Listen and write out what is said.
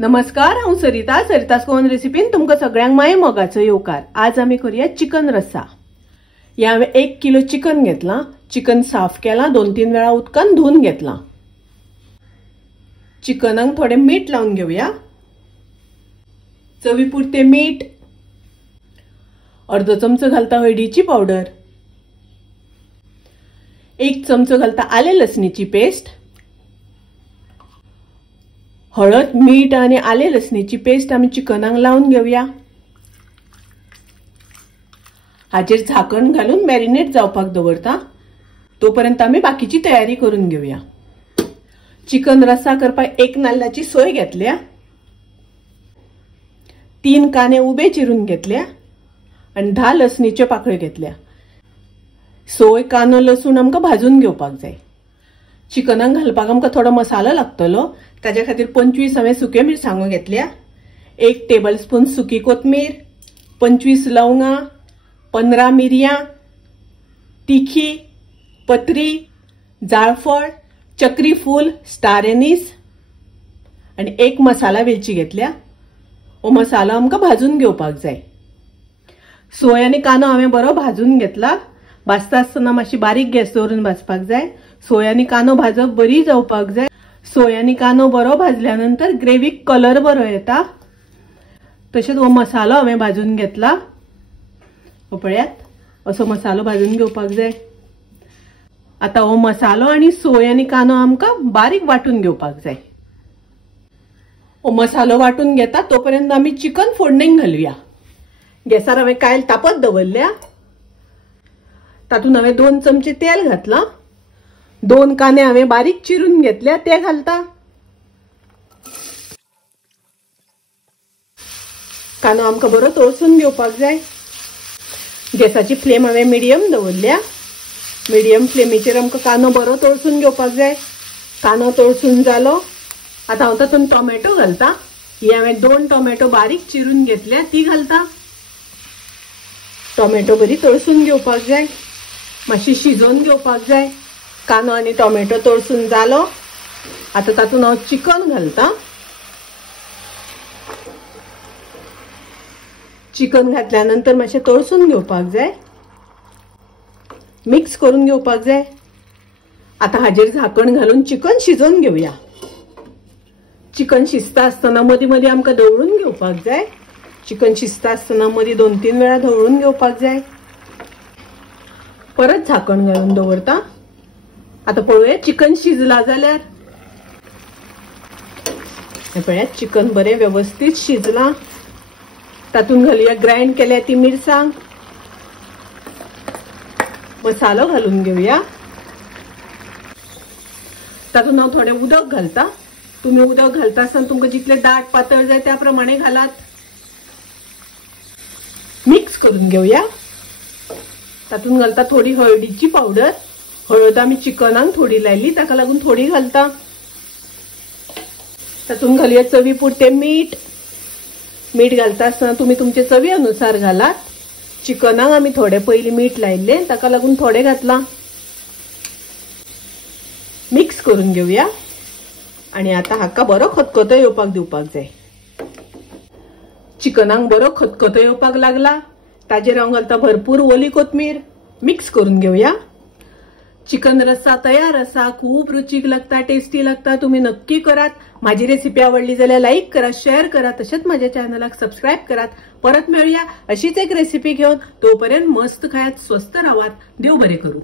नमस्कार, हांव सरितास गोवन रेसिपीन तुमकां सगळ्यांक माये मोगाचो येवकार। आज आमी करूया चिकन रस्सा। या हांवें 1 किलो चिकन घेतला। चिकन साफ केला, 2-3 वेळा उदकान धुवन घेतला। चिकनाक थोडे मीठ लावून घेऊया। चवीपुरते मीठ, अर्धो चमचो घालता हळदीची पावडर, 1 चमचो घालता आले लसणीची पेस्ट, हळद, मीठ आणि आले लसणीची पेस्ट आम्ही चिकनाक लावून घेऊया। हाचेर झाकण घालून मॅरिनेट जावपाक दवरता, तोपर्यंत आम्ही बाकीची तयारी करून घेऊया। चिकन रस्सा करपाक 1 नाल्लाची सोय घेतल्या, 3 कांदे उबे चिरून घेतल्या आणि 10 लसणीच्यो पाकळ्यो घेतल्या। सोय, कांदो, लसूण आमकां भाजून घेवपाक जाय। चिकनाक घालपाक आमकां थोडो मसालो लागतलो, ताच्या खातीर 25 हांवें सुक्यो मिरसांगो घेतल्या, 1 टेबलस्पून सुकी कोथमीर, 25 लवंगा, 15 मिरयां, तिखी, पत्री, जाळफळ, चक्री फूल, स्टार एनीस आणि 1 मसाला वेलची घेतल्या। हो मसालो आमकां भाजून घेवपाक जाय। सोय आनी कांदो हांवें बरो भाजून घेतला। भाजता आसतना मातशी बारीक गॅस दवरून भाजपाक जाय। सोय आनी कांदो भाजप बरी जावपाक जाय। सोय आनी कांदो बरो भाजल्यानंतर ग्रेव्हीक कलर बरो येता। तशेंच हो मसालो हांवें भाजून घेतला। हो पळयात, असो मसालो भाजून घेवपाक जाय। आता हो मसालो आणि सोय आनी कांदो आमकां बारीक वाटून घेवपाक जाय। हो मसालो वाटून घेता तोपर्यंत आमी चिकन फोडणेक घालुया। गॅसार हांवें कायल तापत दवरल्या, तातूंत हांवें 2 चमचे तेल घातला, 2 कांदे हांवें बारीक चिरून घेतल्या ते घालता। कांदो आमकां बरो तळसून घेवपाक जाय। गॅसाची फ्लेम हांवें मिडियम दवरल्या। मिडियम फ्लेमीचेर आमकां कांदो बरो तळसून घेवपाक जाय। कांदो तळसून जालो, आता हांव तातूंत टोमॅटो घालता। ही हांवें 2 टोमॅटो बारीक चिरून घेतल्या, ती घालता। टोमॅटो बरी तळसून घेवपाक जाय, मातशी शिजोवन घेवपाक जाय। कांदो आनी टोमॅटो तळसून जालो, आता तातूंत हांव चिकन घालता। चिकन घातल्यानंतर मातशें तळसून घेवपाक जाय, मिक्स करून घेवपाक जाय। आता हाजेर झाकण घालून चिकन शिजोवन घेवया। चिकन शिजता आसतना मदीं मदीं आमकां ढवळून घेवपाक जाय। चिकन शिजता आसतना मदीं 2-3 वेळा ढवळून घेवपाक जाय। परत झाकण घालून दवरता। आता पळोवया चिकन शिजला जाल्यार। हे पळयात, चिकन बरें व्यवस्थित शिजला। तातूंत घालुया ग्राइंड केल्या ती मिरसांग, मसालो घालून घेवया। तातूंत हांव थोडें उदक घालता। तुम्ही उदक घालता आसतना तुमकां जितले दाट पातळ जाय त्या प्रमाणे घालात। मिक्स करून घेवया। तातूंत घालता थोडी हळदीची पावडर। हळद आमी चिकनाक थोडी लायली, ताका लागून थोडी घालता। तातूंत घालुया चवीपुरते मीठ। मीठ घालता आसतना तुम्ही तुमचे चवी अनुसार घालात। चिकनाक आमी थोडे पयलीं मीठ लायिल्ले, ताका लागून थोडे घातला। मिक्स करून घेवया आणि आता हाका बरो खतखतो येवपाक दिवपाक जाय। चिकनाक बरो खतखतो येवपाक लागला, ताजेर हांव घालता भरपूर ओली कोथमीर। मिक्स करून घेवया। चिकन रस्सा तयार आसा। खूप रुचीक लागता, टेस्टी लागता। तुम्ही नक्की करात। माझी रेसिपी आवडली जाल्यार लाईक करा, शेअर करा, तसेच माझ्या चॅनलाक सबस्क्राईब करात। परत मिळूया अशीच एक रेसिपी घेऊन। तोपर्यंत मस्त खायात, स्वस्त राहात। देव बरे करू।